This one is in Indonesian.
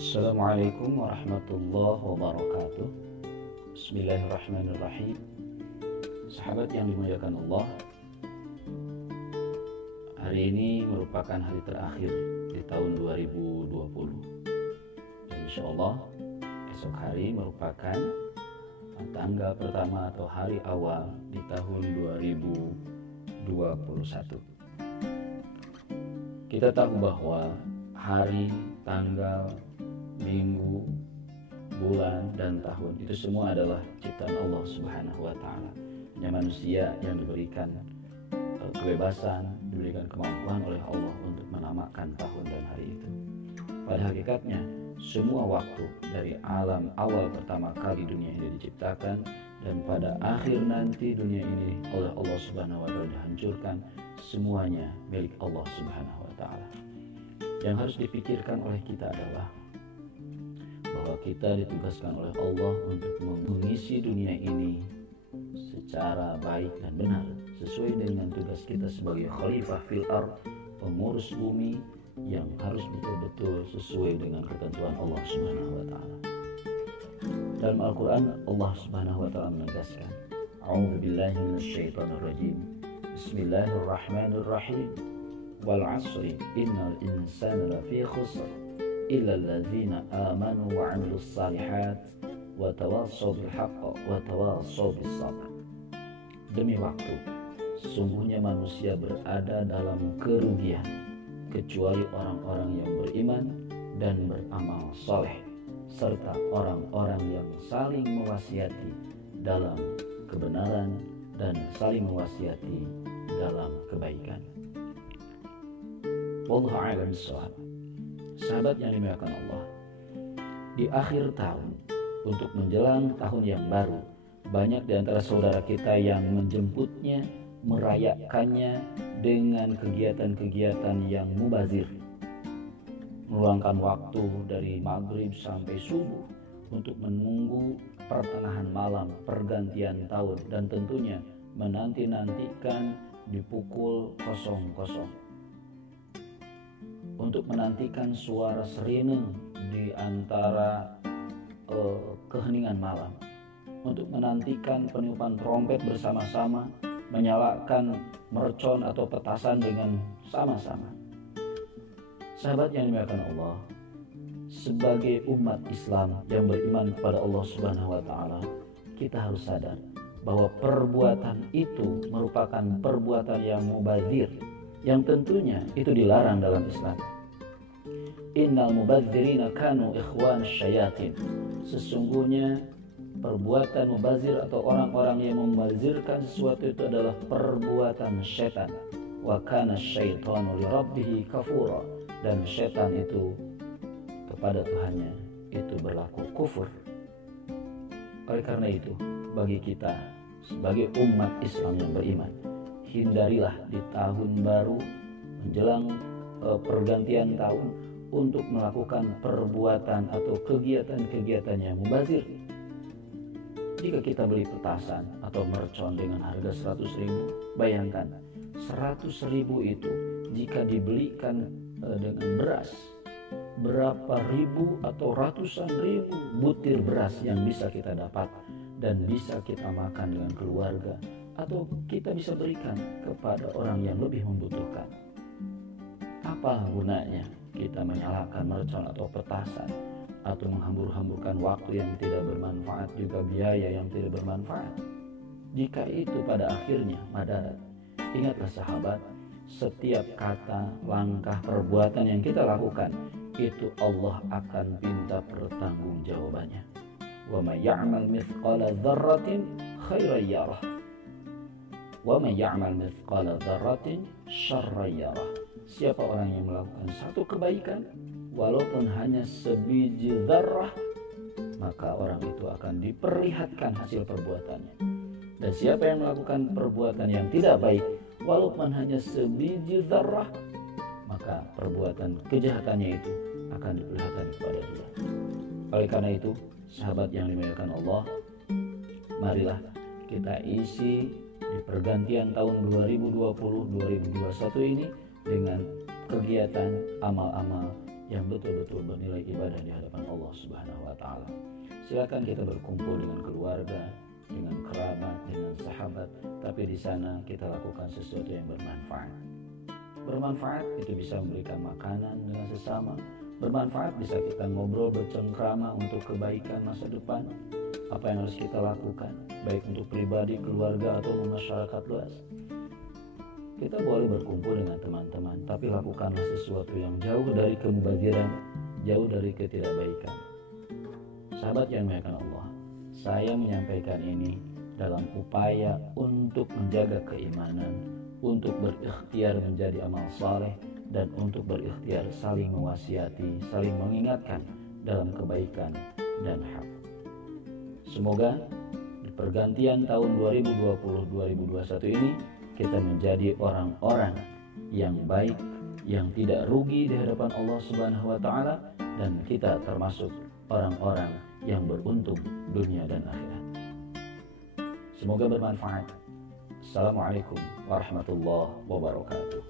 Assalamualaikum warahmatullahi wabarakatuh. Bismillahirrahmanirrahim. Sahabat yang dimuliakan Allah, hari ini merupakan hari terakhir di tahun 2020. Dan insya Allah esok hari merupakan tanggal pertama atau hari awal di tahun 2021. Kita tahu bahwa hari, tanggal, minggu, bulan, dan tahun itu semua adalah ciptaan Allah Subhanahu wa Ta'ala. Hanya manusia yang diberikan kebebasan, diberikan kemampuan oleh Allah untuk menamakan tahun dan hari itu. Pada hakikatnya, semua waktu dari alam awal pertama kali dunia ini diciptakan dan pada akhir nanti dunia ini oleh Allah Subhanahu wa Ta'ala dihancurkan, semuanya milik Allah Subhanahu wa Ta'ala. Yang harus dipikirkan oleh kita adalah bahwa kita ditugaskan oleh Allah untuk mengisi dunia ini secara baik dan benar sesuai dengan tugas kita sebagai khalifah fil ardh, pengurus bumi yang harus betul-betul sesuai dengan ketentuan Allah Subhanahu wa Ta'ala. Dalam Al-Quran Allah Subhanahu wa Ta'ala menegaskan, A'udzubillahi minasyaitonirrajim. Bismillahirrahmanirrahim. Wal 'ashri innal insana lafi khusr illa alladzina amanu wa 'amilus shalihat wa tawassaw bil haqq wa tawassaw bis sabr. Demi waktu, sesungguhnya manusia berada dalam kerugian kecuali orang-orang yang beriman dan beramal soleh serta orang-orang yang saling mewasiati dalam kebenaran dan saling mewasiati dalam kebaikan. Wallahu a'lam bishawab. Sahabat yang dimuliakan Allah, di akhir tahun untuk menjelang tahun yang baru, banyak di antara saudara kita yang menjemputnya, merayakannya dengan kegiatan-kegiatan yang mubazir, meluangkan waktu dari maghrib sampai subuh untuk menunggu pertengahan malam pergantian tahun dan tentunya menanti-nantikan di pukul 00 untuk menantikan suara sirine di antara keheningan malam, untuk menantikan peniupan trompet bersama-sama, menyalakan mercon atau petasan dengan sama-sama. Sahabat yang dimuliakan Allah, sebagai umat Islam yang beriman kepada Allah Subhanahu wa Ta'ala, kita harus sadar bahwa perbuatan itu merupakan perbuatan yang mubazir, yang tentunya itu dilarang dalam Islam. Innal mubadzirina kanu ikhwan syayatin. Sesungguhnya perbuatan mubazir atau orang-orang yang membazirkan sesuatu itu adalah perbuatan syaitan. Wa kana syaitanu li rabbih kafura. Dan syaitan itu kepada Tuhannya itu berlaku kufur. Oleh karena itu, bagi kita sebagai umat Islam yang beriman, hindarilah di tahun baru menjelang pergantian tahun untuk melakukan perbuatan atau kegiatan-kegiatan yang mubazir. Jika kita beli petasan atau mercon dengan harga 100.000, bayangkan 100.000 itu jika dibelikan dengan beras, berapa ribu atau ratusan ribu butir beras yang bisa kita dapat dan bisa kita makan dengan keluarga, atau kita bisa berikan kepada orang yang lebih membutuhkan. Apa gunanya kita menyalakan mercon atau petasan atau menghambur-hamburkan waktu yang tidak bermanfaat, juga biaya yang tidak bermanfaat, jika itu pada akhirnya madarat? Ingatlah sahabat, setiap kata, langkah, perbuatan yang kita lakukan itu Allah akan minta pertanggungjawabannya. Wa may ya'mal mithqala dzarratin khairan yarah wa may ya'mal mithqala dzarratin syarran yarah. Siapa orang yang melakukan satu kebaikan walaupun hanya sebiji dzarrah, maka orang itu akan diperlihatkan hasil perbuatannya. Dan siapa yang melakukan perbuatan yang tidak baik walaupun hanya sebiji dzarrah, maka perbuatan kejahatannya itu akan diperlihatkan kepada dia. Oleh karena itu, sahabat yang dimuliakan Allah, marilah kita isi di pergantian tahun 2020-2021 ini dengan kegiatan amal-amal yang betul-betul bernilai ibadah di hadapan Allah Subhanahu wa taala. Silakan kita berkumpul dengan keluarga, dengan kerabat, dengan sahabat, tapi di sana kita lakukan sesuatu yang bermanfaat. Bermanfaat itu bisa memberikan makanan dengan sesama. Bermanfaat bisa kita ngobrol bercengkrama untuk kebaikan masa depan. Apa yang harus kita lakukan, baik untuk pribadi, keluarga, atau masyarakat luas. Kita boleh berkumpul dengan teman-teman, tapi lakukanlah sesuatu yang jauh dari kemubaziran, jauh dari ketidakbaikan. Sahabat yang dimuliakan Allah, saya menyampaikan ini dalam upaya untuk menjaga keimanan, untuk berikhtiar menjadi amal saleh, dan untuk berikhtiar saling mewasiati, saling mengingatkan dalam kebaikan dan hak. Semoga di pergantian tahun 2020-2021 ini kita menjadi orang-orang yang baik, yang tidak rugi di hadapan Allah Subhanahu wa taala, dan kita termasuk orang-orang yang beruntung dunia dan akhirat. Semoga bermanfaat. Assalamualaikum warahmatullahi wabarakatuh.